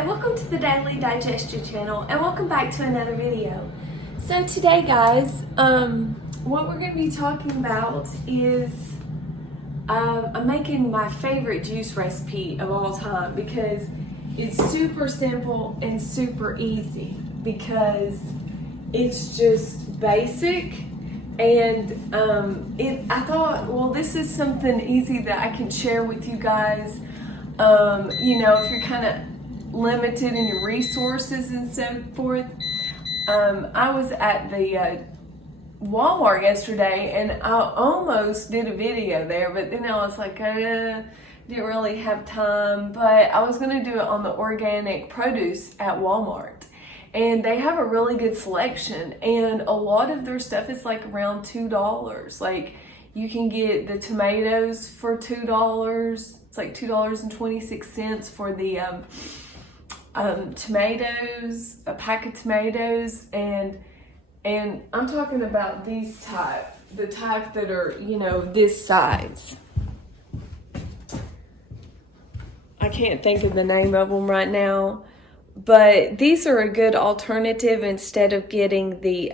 and welcome to the Daily Digestion channel, and welcome back to another video. So today, guys, what we're going to be talking about is I'm making my favorite juice recipe of all time because it's super simple and super easy because it's just basic. And I thought, well, this is something easy that I can share with you guys. You know, if you're kind of limited in your resources and so forth. I was at the Walmart yesterday and I almost did a video there, but then I was like, didn't really have time. But I was going to do it on the organic produce at Walmart. And they have a really good selection, and a lot of their stuff is like around $2. Like, you can get the tomatoes for $2. It's like $2.26 for the tomatoes, a pack of tomatoes, and I'm talking about these type, the type that are, you know, this size. I can't think of the name of them right now. But these are a good alternative instead of getting the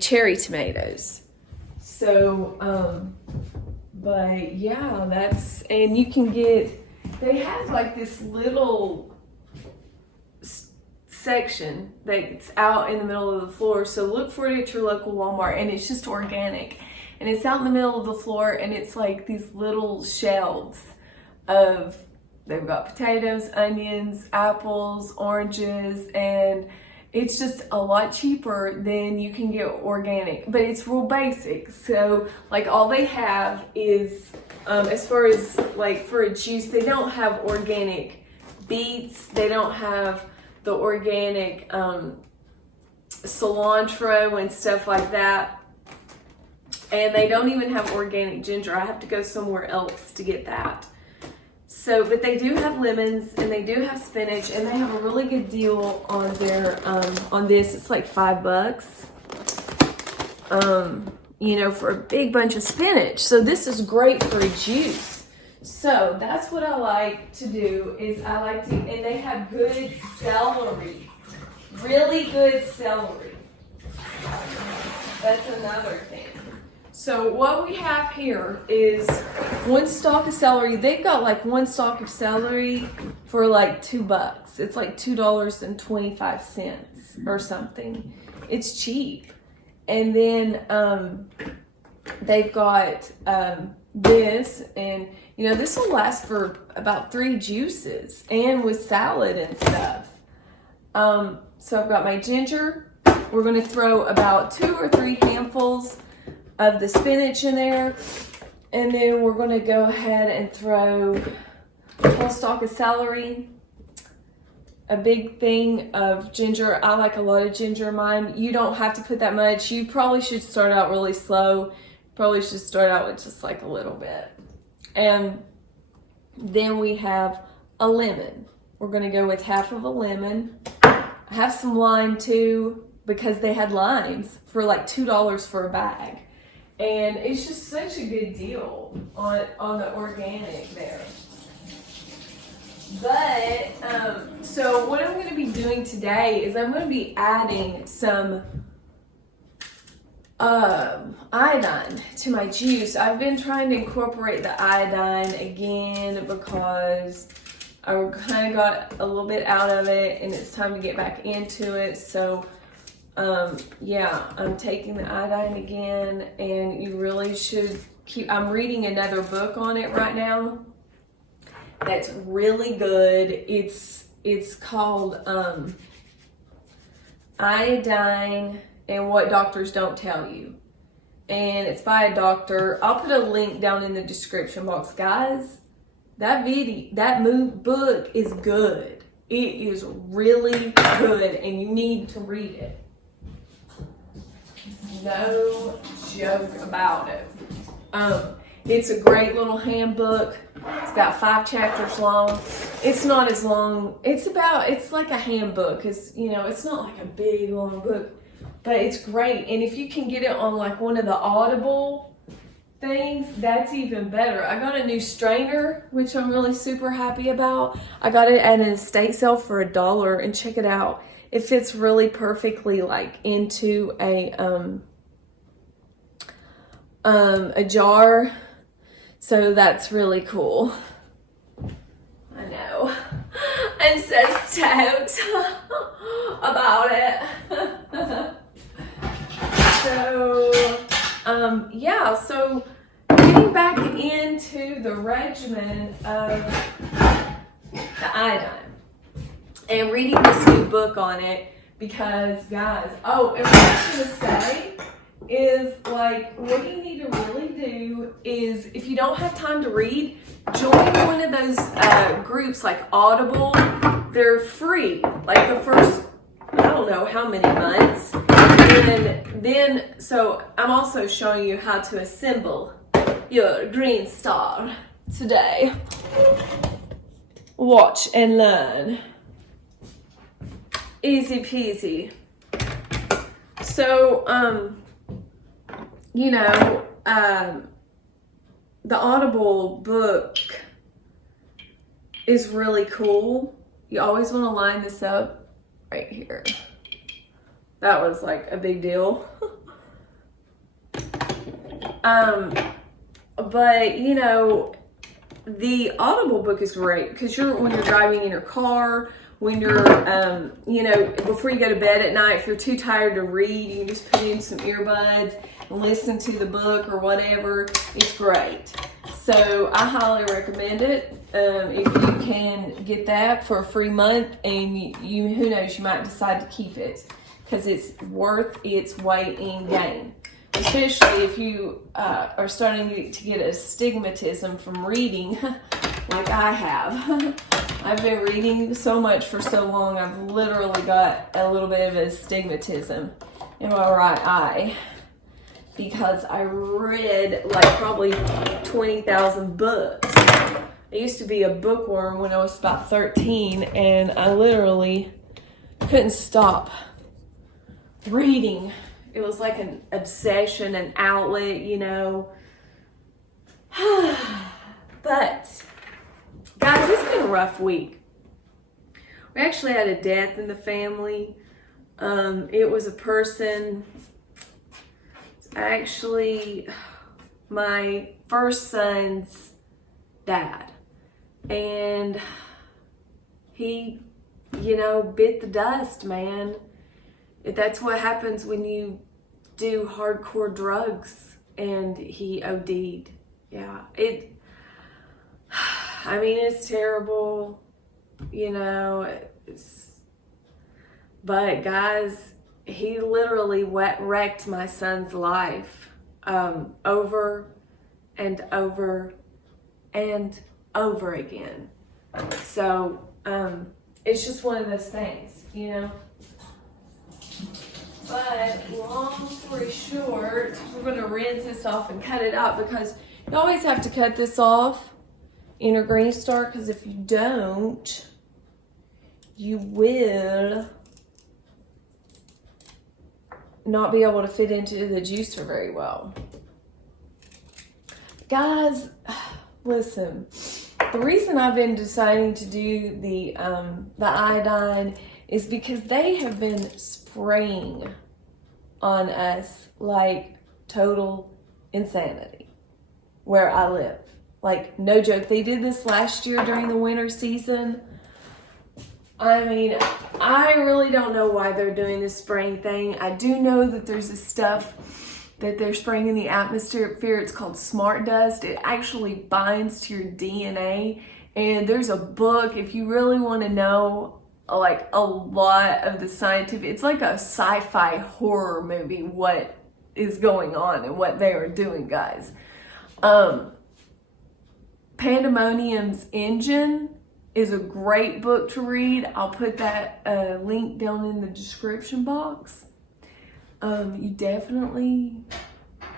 cherry tomatoes. So, but yeah, and you can get, they have like this little section that's out in the middle of the floor. So look for it at your local Walmart, and it's just organic. And it's out in the middle of the floor, and it's like these little shelves of, they've got potatoes, onions, apples, oranges, and it's just a lot cheaper than you can get organic, but it's real basic. So like all they have is, as far as like for a juice, they don't have organic beets, they don't have the organic cilantro and stuff like that. And they don't even have organic ginger. I have to go somewhere else to get that. So, but they do have lemons, and they do have spinach, and they have a really good deal on their, on this. It's like $5, you know, for a big bunch of spinach. So this is great for a juice. So that's what I like to do is I like to, and they have good celery, really good celery. That's another thing. So what we have here is one stalk of celery. They've got like one stalk of celery for like $2. It's like $2.25 or something. It's cheap. And then they've got this, and you know, this will last for about 3 juices and with salad and stuff. So I've got my ginger. We're going to throw about 2 or 3 handfuls of the spinach in there, and then we're going to go ahead and throw a whole stalk of celery, a big thing of ginger. I like a lot of ginger in mine. You don't have to put that much. You probably should start out really slow. Probably should start out with just like a little bit. And then we have a lemon. We're going to go with half of a lemon. I have some lime too, because they had limes for like $2 for a bag. And it's just such a good deal on the organic there. But, so what I'm going to be doing today is I'm going to be adding some iodine to my juice. I've been trying to incorporate the iodine again because I kind of got a little bit out of it and it's time to get back into it. So yeah, I'm taking the iodine again, and you really should I'm reading another book on it right now that's really good. It's called Iodine and What Doctors Don't Tell You, and it's by a doctor. I'll put a link down in the description box, guys. That book is good. It is really good, and you need to read it. No joke about it. It's a great little handbook. It's about 5 chapters long. It's not as long. It's like a handbook. It's, you know, it's not like a big long book, but it's great. And if you can get it on like one of the Audible things, that's even better. I got a new strainer, which I'm really super happy about. I got it at an estate sale for $1, and check it out. It fits really perfectly like into a jar. So that's really cool. I know. I'm so stoked about it. So, yeah, so getting back into the regimen of the iodine and reading this new book on it, because guys, oh, and what I was going to say is, like, what you need to really do is, if you don't have time to read, join one of those groups like Audible. They're free, like the first, I don't know how many months. And then, so I'm also showing you how to assemble your green star today. Watch and learn. Easy peasy. So, you know, the Audible book is really cool. You always want to line this up right here. That was like a big deal. But you know, the Audible book is great because when you're driving in your car, when you're, you know, before you go to bed at night, if you're too tired to read, you can just put in some earbuds and listen to the book or whatever. It's great. So I highly recommend it. If you can get that for a free month, and you who knows, you might decide to keep it because it's worth its weight in gain. Especially if you are starting to get astigmatism from reading, like I have. I've been reading so much for so long, I've literally got a little bit of astigmatism in my right eye because I read like probably 20,000 books. I used to be a bookworm when I was about 13, and I literally couldn't stop reading. It was like an obsession, an outlet, you know. But, guys, it's been a rough week. We actually had a death in the family. It was a person, actually my first son's dad. And he, you know, bit the dust, man. That's what happens when you do hardcore drugs, and he OD'd. Yeah, I mean, it's terrible, you know, but guys, he literally wrecked my son's life, over and over and over again. So, it's just one of those things, you know. But long story short, we're going to rinse this off and cut it out, because you always have to cut this off in your green star, because if you don't, you will not be able to fit into the juicer very well. Guys, listen, the reason I've been deciding to do the iodine is because they have been spraying on us like total insanity where I live. Like, no joke. They did this last year during the winter season. I mean, I really don't know why they're doing this spraying thing. I do know that there's this stuff that they're spraying in the atmosphere. It's called smart dust. It actually binds to your DNA. And there's a book, if you really want to know like a lot of the scientific, it's like a sci-fi horror movie, what is going on and what they are doing, guys. Pandemonium's Engine is a great book to read. I'll put that link down in the description box. You definitely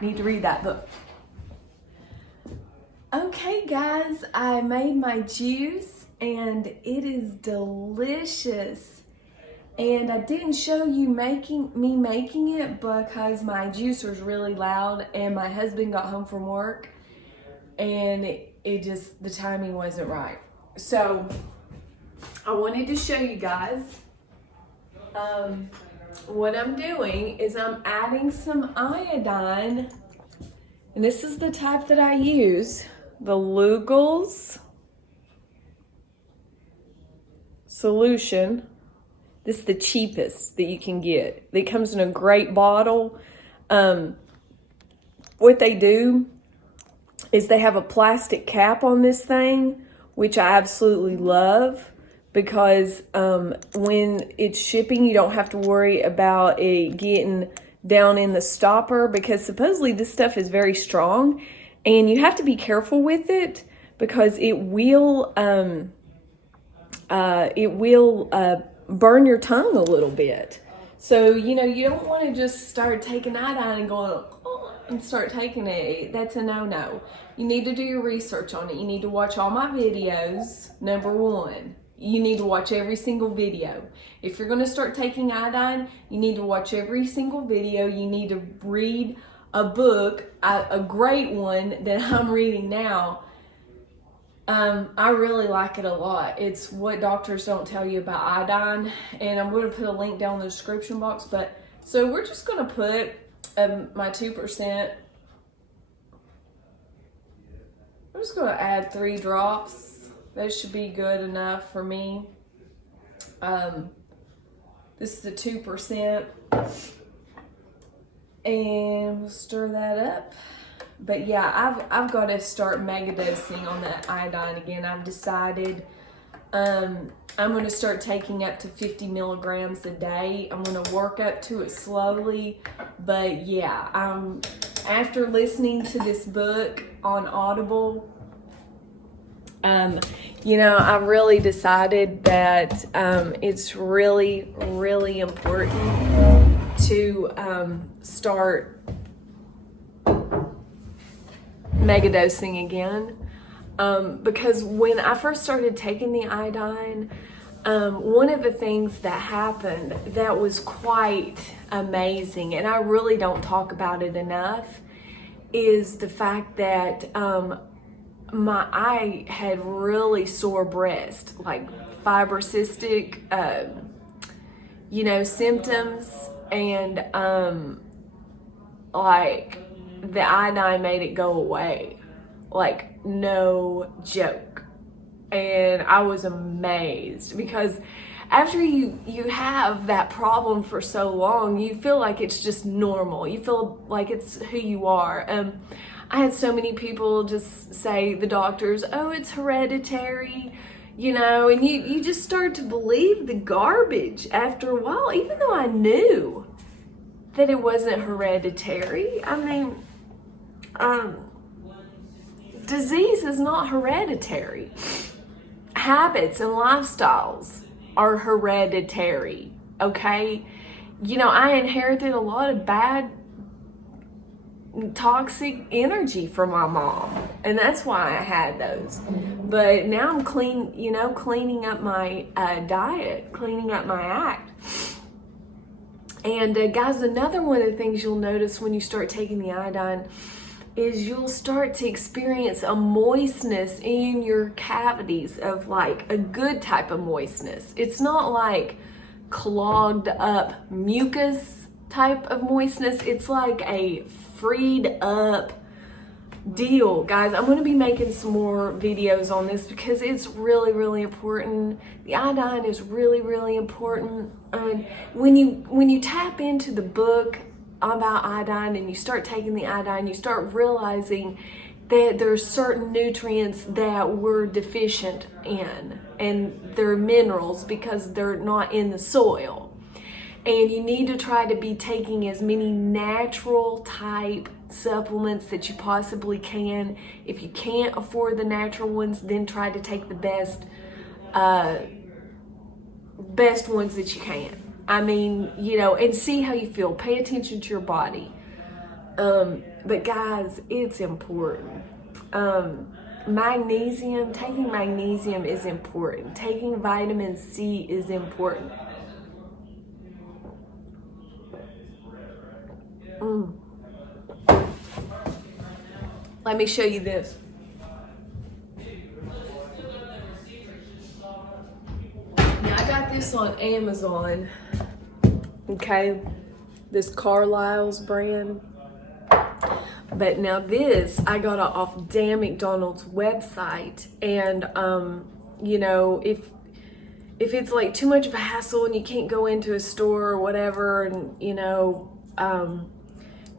need to read that book. Okay, guys, I made my juice and it is delicious. And I didn't show you me making it because my juicer's really loud and my husband got home from work and it just, the timing wasn't right. So I wanted to show you guys what I'm doing is I'm adding some iodine, and this is the type that I use, the Lugol's solution. This is the cheapest that you can get. It comes in a great bottle. What they do is they have a plastic cap on this thing, which I absolutely love because when it's shipping, you don't have to worry about it getting down in the stopper because supposedly this stuff is very strong and you have to be careful with it because it will burn your tongue a little bit. So, you know, you don't want to just start taking iodine and going, oh, and start taking it. That's a no-no. You need to do your research on it. You need to watch all my videos, number one. You need to watch every single video. If you're going to start taking iodine, you need to watch every single video. You need to read a book, a great one that I'm reading now. I really like it a lot. It's What Doctors Don't Tell You About Iodine, and I'm going to put a link down in the description box. But so we're just going to put my 2%. I'm just going to add 3 drops. That should be good enough for me. This is the 2%, and we'll stir that up. But yeah, I've got to start mega dosing on that iodine again. I've decided I'm going to start taking up to 50 milligrams a day. I'm going to work up to it slowly. But yeah, after listening to this book on Audible, you know, I really decided that it's really, really important to start megadosing again, because when I first started taking the iodine, one of the things that happened that was quite amazing, and I really don't talk about it enough, is the fact that I had really sore breast, like fibrocystic, you know, symptoms, and like the iodine made it go away, like no joke. And I was amazed because after you have that problem for so long, you feel like it's just normal. You feel like it's who you are. I had so many people just say, the doctors, oh, it's hereditary, you know, and you just start to believe the garbage after a while, even though I knew that it wasn't hereditary. I mean, disease is not hereditary. Habits and lifestyles are hereditary, okay? You know, I inherited a lot of bad, toxic energy from my mom, and that's why I had those. But now I'm cleaning up my diet, cleaning up my act. And guys, another one of the things you'll notice when you start taking the iodine is you'll start to experience a moistness in your cavities, of like a good type of moistness. It's not like clogged up mucus type of moistness. It's like a freed up deal. Guys, I'm going to be making some more videos on this because it's really, really important. The iodine is really, really important. And when you tap into the book about iodine and you start taking the iodine, you start realizing that there's certain nutrients that we're deficient in, and they're minerals because they're not in the soil. And you need to try to be taking as many natural type supplements that you possibly can. If you can't afford the natural ones, then try to take the best ones that you can. I mean, you know, and see how you feel. Pay attention to your body. But guys, it's important. Magnesium, taking magnesium is important. Taking vitamin C is important. Let me show you this. Now I got this on Amazon, okay, this Carlisle's brand. But now this, I got it off Dan McDonald's website, and you know, if it's like too much of a hassle and you can't go into a store or whatever, and you know,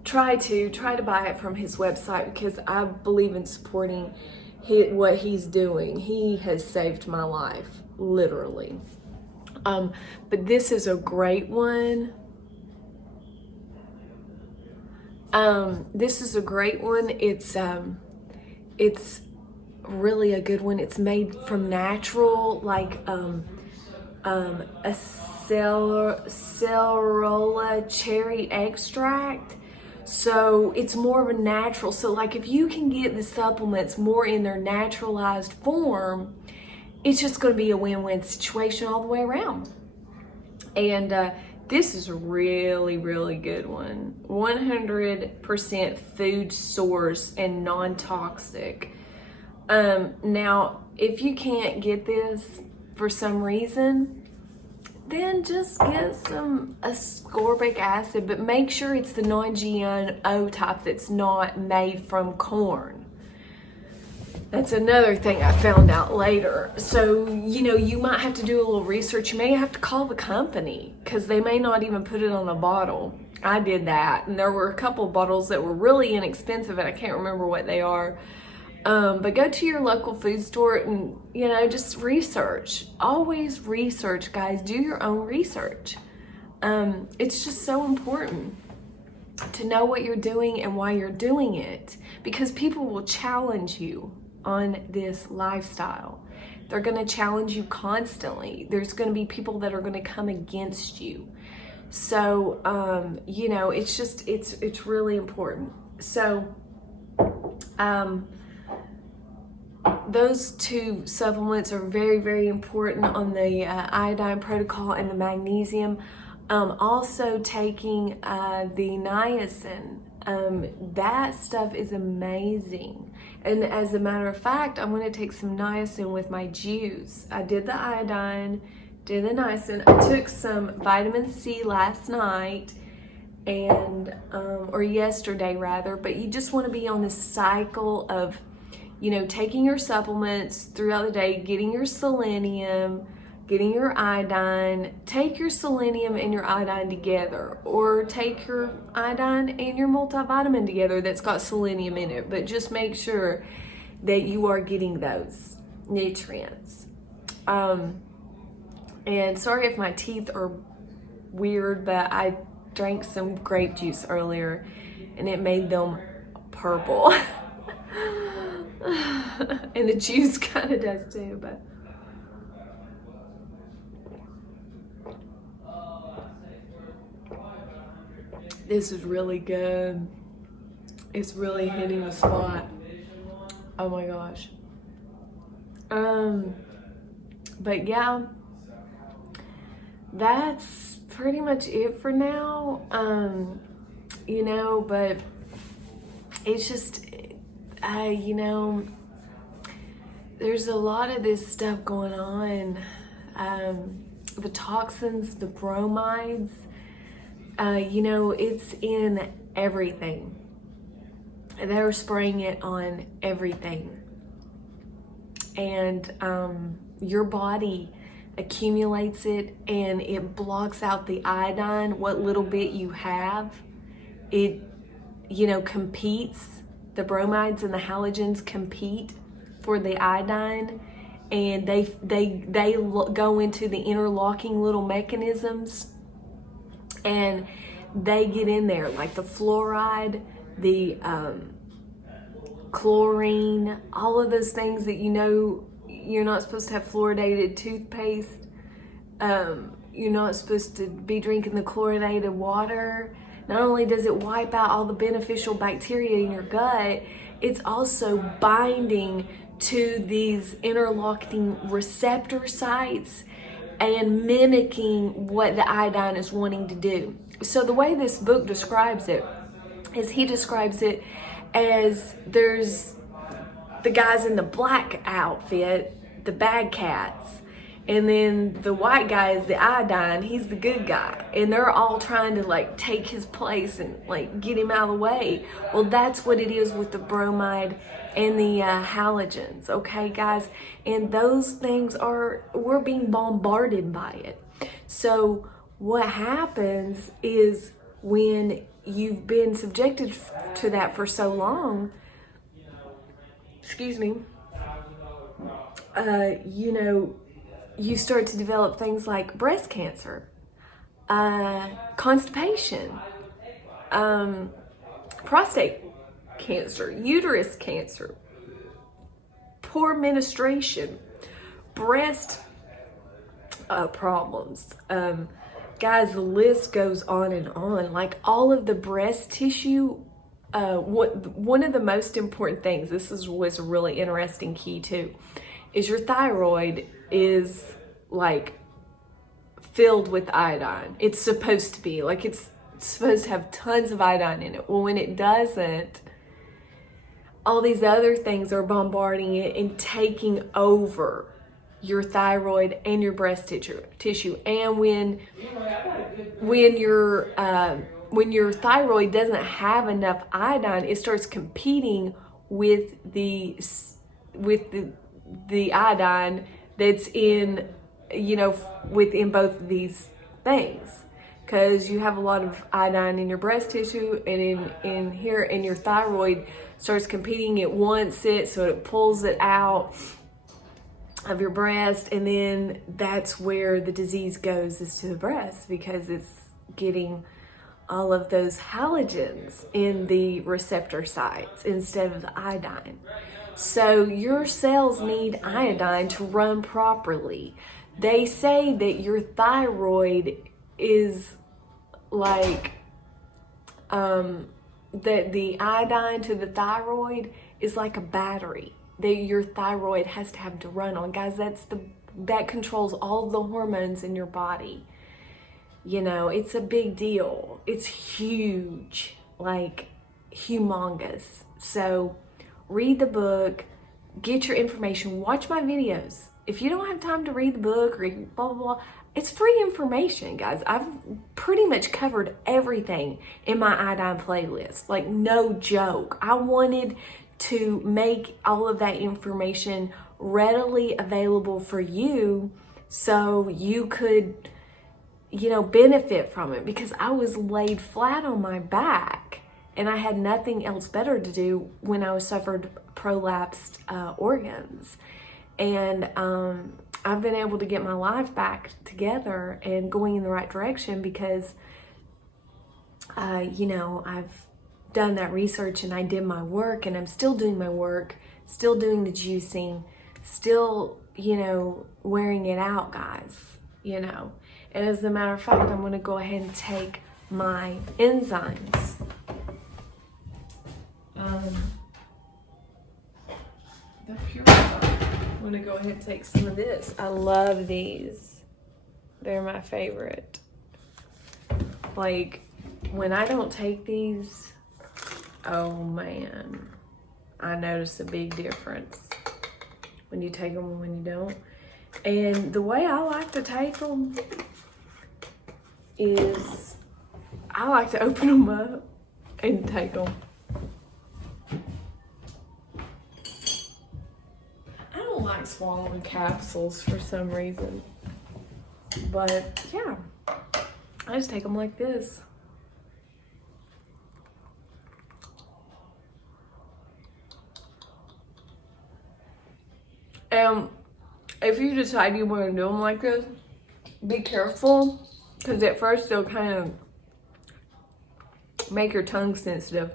try to buy it from his website, because I believe in supporting what he's doing. He has saved my life, literally. But this is a great one. This is a great one. It's really a good one. It's made from natural, like a acerola cherry extract. So it's more of a natural. So like if you can get the supplements more in their naturalized form, it's just going to be a win-win situation all the way around. And this is a really, really good one. 100% food source and non-toxic. Now, if you can't get this for some reason, then just get some ascorbic acid, but make sure it's the non-GMO type that's not made from corn. That's another thing I found out later. So, you know, you might have to do a little research. You may have to call the company, because they may not even put it on a bottle. I did that, and there were a couple bottles that were really inexpensive, and I can't remember what they are. But go to your local food store and, you know, just research. Always research, guys. Do your own research. It's just so important to know what you're doing and why you're doing it, because people will challenge you on this lifestyle. They're going to challenge you constantly. There's going to be people that are going to come against you. So, you know, it's just, it's really important. So, those two supplements are very, very important on the iodine protocol and the magnesium. Also taking the niacin. That stuff is amazing. And as a matter of fact, I'm going to take some niacin with my juice. I did the iodine, did the niacin. I took some vitamin C last night, and or yesterday rather, but you just want to be on this cycle of, you know, taking your supplements throughout the day, getting your selenium, getting your iodine. Take your selenium and your iodine together, or take your iodine and your multivitamin together that's got selenium in it, but just make sure that you are getting those nutrients. And sorry if my teeth are weird, but I drank some grape juice earlier and it made them purple. And the juice kind of does too, but this is really good. It's really hitting the spot. Oh my gosh. But yeah, that's pretty much it for now. You know, but it's just, you know, there's a lot of this stuff going on. The toxins, the bromides, you know, it's in everything. They're spraying it on everything. And your body accumulates it, and it blocks out the iodine. What little bit you have, it, you know, competes. The bromides and the halogens compete for the iodine, and they go into the interlocking little mechanisms, and they get in there, like the fluoride, the chlorine, all of those things that, you know, you're not supposed to have fluoridated toothpaste. You're not supposed to be drinking the chlorinated water. Not only does it wipe out all the beneficial bacteria in your gut, it's also binding to these interlocking receptor sites and mimicking what the iodine is wanting to do. So the way this book describes it is he describes it as there's the guys in the black outfit, the bad cats, and then the white guy is the Iodine, he's the good guy, and they're all trying to like take his place and like get him out of the way. Well, that's what it is with the bromide and the halogens, okay guys? And those things we're being bombarded by it. So what happens is when you've been subjected to that for so long, excuse me, you know, you start to develop things like breast cancer, constipation, prostate cancer, uterus cancer, poor menstruation, breast problems. Guys, the list goes on and on. Like all of the breast tissue, one of the most important things, was a really interesting key too, is your thyroid is like filled with iodine. It's supposed to be like, it's supposed to have tons of iodine in it. Well, when it doesn't, all these other things are bombarding it and taking over your thyroid and your breast tissue. And when your thyroid doesn't have enough iodine, it starts competing with the iodine that's in, you know, within both of these things. Because you have a lot of iodine in your breast tissue and in here, and your thyroid starts competing. It wants it, so it pulls it out of your breast, and then that's where the disease goes, is to the breast, because it's getting all of those halogens in the receptor sites instead of the iodine. So your cells need iodine to run properly. They say that your thyroid is like, that the iodine to the thyroid is like a battery that your thyroid has to have to run on. Guys, that controls all the hormones in your body. You know, it's a big deal. It's huge, like humongous. So read the book, get your information, watch my videos. If you don't have time to read the book or blah, blah, blah, it's free information, guys. I've pretty much covered everything in my iodine playlist. Like, no joke. I wanted to make all of that information readily available for you so you could, you know, benefit from it, because I was laid flat on my back and I had nothing else better to do when I suffered prolapsed organs. And I've been able to get my life back together and going in the right direction because, you know, I've done that research and I did my work, and I'm still doing my work, still doing the juicing, still, you know, wearing it out, guys, you know. And as a matter of fact, I'm going to go ahead and take my enzymes. The purified. I'm going to go ahead and take some of this. I love these. They're my favorite. Like, when I don't take these, oh man, I notice a big difference when you take them and when you don't. And the way I like to take them is I like to open them up and take them. I don't like swallowing capsules for some reason, but yeah, I just take them like this. If you decide you want to do them like this, be careful, because at first they'll kind of make your tongue sensitive,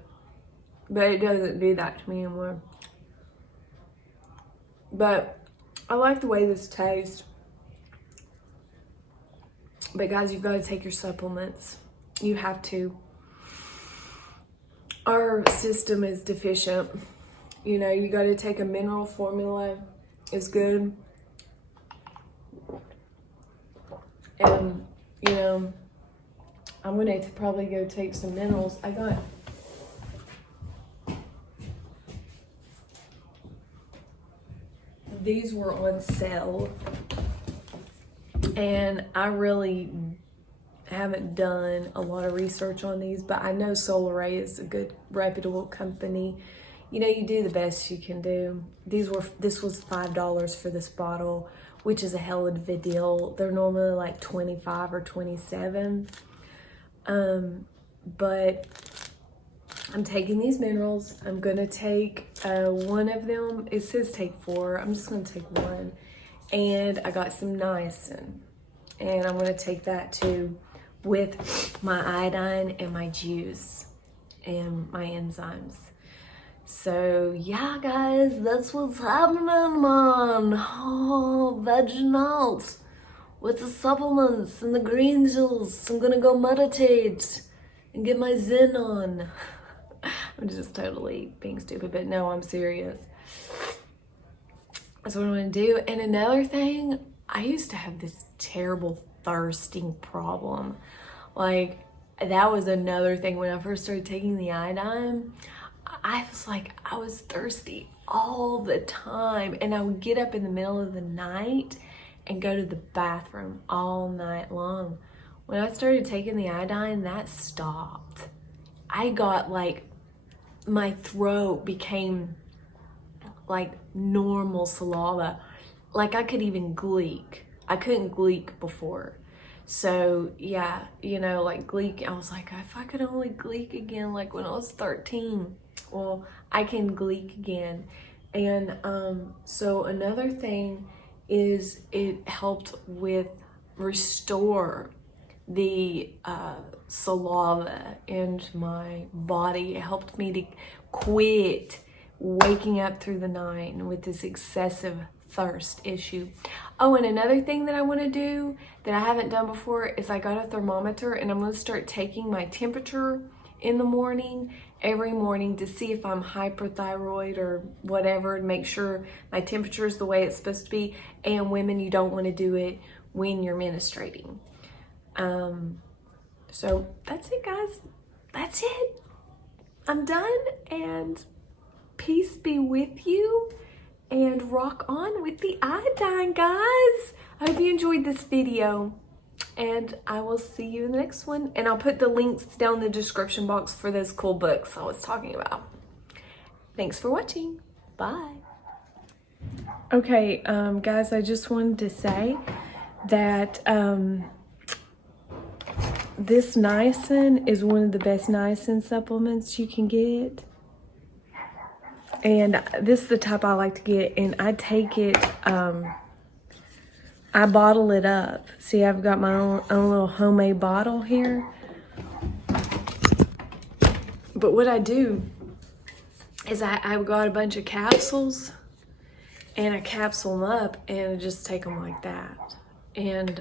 but it doesn't do that to me anymore. But I like the way this tastes. But guys, you've got to take your supplements. You have to. Our system is deficient. You know, you got to take a mineral formula. It's good. And, you know, I'm going to probably go take some minerals. I got these were on sale, and I really haven't done a lot of research on these, but I know Solaray is a good reputable company. You know, you do the best you can do. This was $5 for this bottle, which is a hell of a deal. They're normally like 25 or 27. But I'm taking these minerals. I'm gonna take one of them. It says take 4. I'm just gonna take one. And I got some niacin, and I'm gonna take that too with my iodine and my juice and my enzymes. So yeah, guys, that's what's happening, man. Oh, vaginals with the supplements and the green juice. I'm gonna go meditate and get my zen on. I'm just totally being stupid, but no, I'm serious. That's what I'm gonna do. And another thing, I used to have this terrible thirsting problem. Like, that was another thing when I first started taking the iodine. I was thirsty all the time, and I would get up in the middle of the night and go to the bathroom all night long. When I started taking the iodine, that stopped. I got like, my throat became like normal saliva. Like I could even gleek. I couldn't gleek before. So yeah, you know, like gleek, I was like, if I could only gleek again like when I was 13. Well, I can gleek again. And so another thing is it helped with restore the saliva in my body. It helped me to quit waking up through the night with this excessive thirst issue. Oh, and another thing that I want to do that I haven't done before is I got a thermometer, and I'm going to start taking my temperature in the morning, every morning, to see if I'm hyperthyroid or whatever, and make sure my temperature is the way it's supposed to be. And women, you don't want to do it when you're menstruating. So that's it, guys. That's it. I'm done, and peace be with you, and rock on with the iodine, guys. I hope you enjoyed this video, and I will see you in the next one. And I'll put the links down in the description box for those cool books I was talking about. Thanks for watching. Bye. Okay, guys, I just wanted to say that this niacin is one of the best niacin supplements you can get. And this is the type I like to get, and I take it, I bottle it up. See, I've got my own little homemade bottle here. But what I do is I've got a bunch of capsules, and I capsule them up, and I just take them like that. And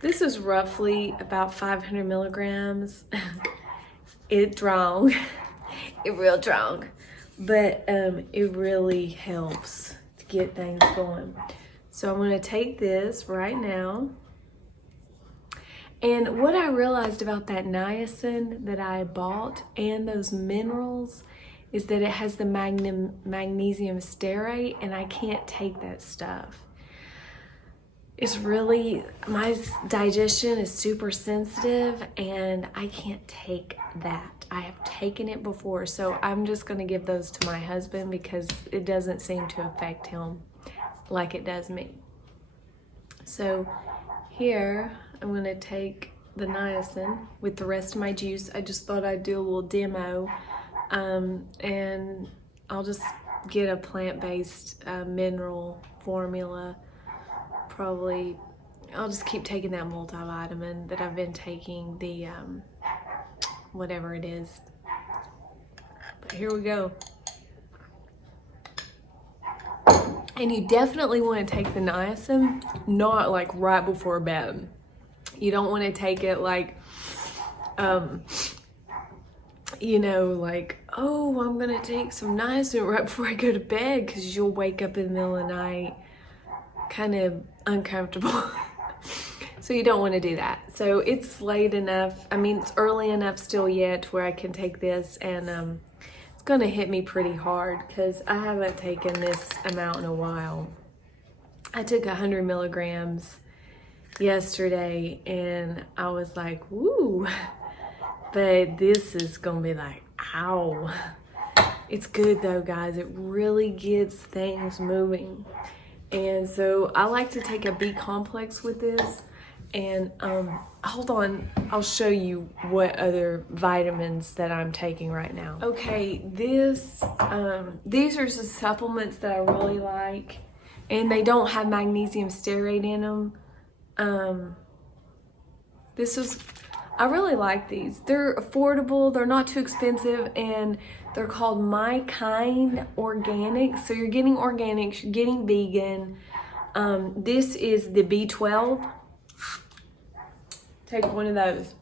this is roughly about 500 milligrams. It's strong. It's real strong. But it really helps to get things going. So I'm going to take this right now. And what I realized about that niacin that I bought and those minerals is that it has the magnesium stearate, and I can't take that stuff. It's really, my digestion is super sensitive, and I can't take that. I have taken it before, so I'm just going to give those to my husband because it doesn't seem to affect him like it does me. So here, I'm going to take the niacin with the rest of my juice. I just thought I'd do a little demo, and I'll just get a plant-based mineral formula. Probably, I'll just keep taking that multivitamin that I've been taking, the whatever it is. But here we go. And you definitely want to take the niacin not like right before bed. You don't want to take it like, you know, like, oh, I'm gonna take some niacin right before I go to bed, because you'll wake up in the middle of the night kind of uncomfortable. So you don't want to do that. So it's late enough, I mean, it's early enough still yet where I can take this, and it's gonna hit me pretty hard because I haven't taken this amount in a while. I took 100 milligrams yesterday and I was like, woo, but this is gonna be like, ow. It's good though, guys. It really gets things moving. And so I like to take a B complex with this. And hold on, I'll show you what other vitamins that I'm taking right now. Okay, these are some supplements that I really like, and they don't have magnesium stearate in them. I really like these. They're affordable, they're not too expensive, and they're called My Kind Organic. So you're getting organics, you're getting vegan. This is the B12. Take one of those.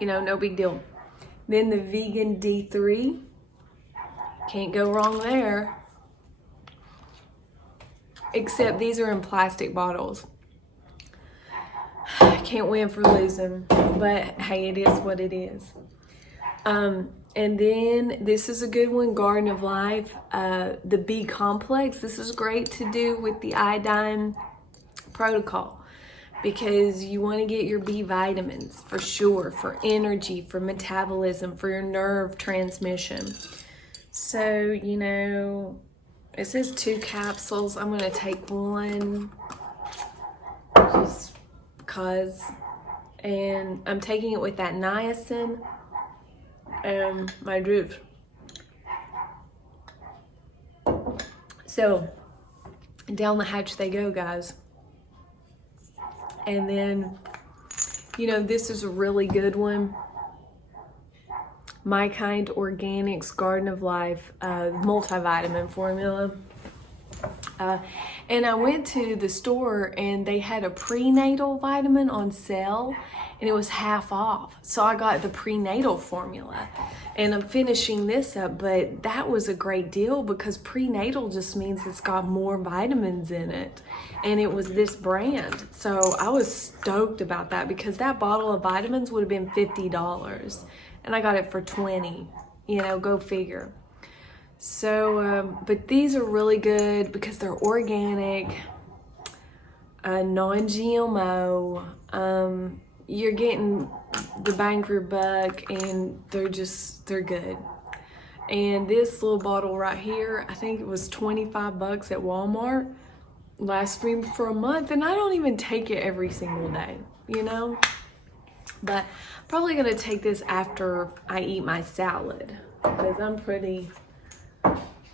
You know, no big deal. Then the vegan D3. Can't go wrong there. Except these are in plastic bottles. Can't win for losing, but hey, it is what it is. And then this is a good one, Garden of Life, the B complex. This is great to do with the iodine protocol because you want to get your B vitamins for sure, for energy, for metabolism, for your nerve transmission. So, you know, it says 2 capsules. I'm going to take one just because, and I'm taking it with that niacin and my drip. So down the hatch they go, guys. And then, you know, this is a really good one. My Kind Organics Garden of Life multivitamin formula. And I went to the store and they had a prenatal vitamin on sale and it was half off. So I got the prenatal formula and I'm finishing this up, but that was a great deal because prenatal just means it's got more vitamins in it. And it was this brand. So I was stoked about that because that bottle of vitamins would have been $50 and I got it for $20, you know, go figure. So, but these are really good because they're organic, non-GMO. You're getting the bang for your buck and they're good. And this little bottle right here, I think it was 25 bucks at Walmart. Lasts me for a month and I don't even take it every single day, you know? But probably gonna take this after I eat my salad because I'm pretty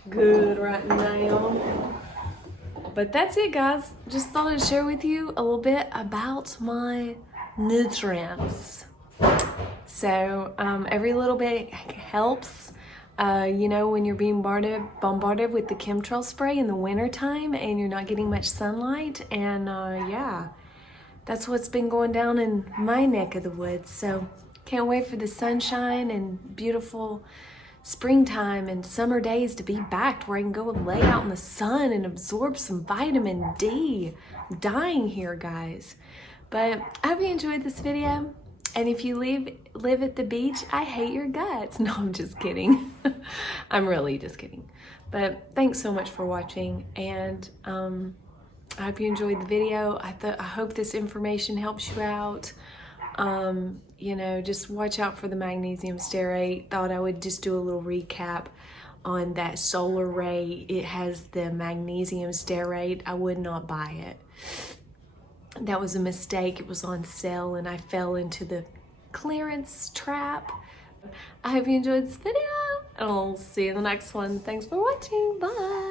good right now. But that's it, guys. Just thought I'd share with you a little bit about my nutrients. So every little bit helps. You know, when you're being bombarded with the chemtrail spray in the wintertime and you're not getting much sunlight. And yeah, that's what's been going down in my neck of the woods. So can't wait for the sunshine and beautiful springtime and summer days to be back where I can go and lay out in the sun and absorb some vitamin D. I'm dying here, guys. But I hope you enjoyed this video. And if you live at the beach, I hate your guts. No, I'm just kidding. I'm really just kidding. But thanks so much for watching. And I hope you enjoyed the video. I hope this information helps you out. You know, just watch out for the magnesium stearate. Thought I would just do a little recap on that solar ray. It has the magnesium stearate. I would not buy it. That was a mistake. It was on sale and I fell into the clearance trap. I hope you enjoyed this video and I'll see you in the next one. Thanks for watching. Bye.